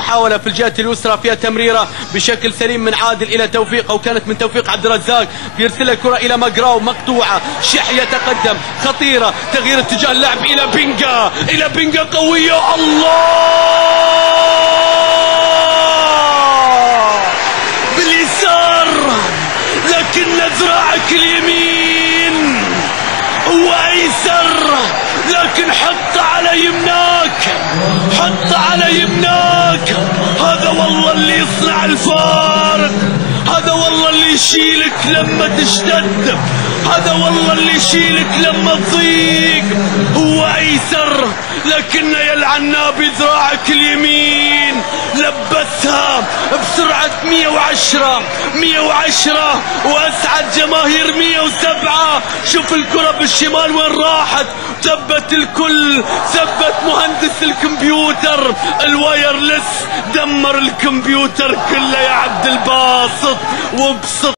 محاولة في الجهة اليسرى فيها تمريرة بشكل سليم من عادل إلى توفيق، أو كانت من توفيق عبد الرزاق، بيرسل الكرة إلى مقراو مقطوعة. شح يتقدم، خطيرة، تغيير اتجاه اللعب إلى بنجا، إلى بنجا قوية. الله باليسار، لكن ذراعك اليمين هو أيسر، لكن حط على يمناك، حط على يمناك. هذا والله اللي يصنع الفارق، هذا والله اللي يشيلك لما تشتد، هذا والله اللي يشيلك لما تضيق. هو ايسر، لكنه يلعننا بذراعك اليمين، لبسها بسرعة 110 واسعد جماهير 107. شوف الكرة بالشمال وين راحت، ثبت الكل، ثبت مهندس الكمبيوتر، الوايرلس دمر الكمبيوتر كله يا عبد الباسط. وبسط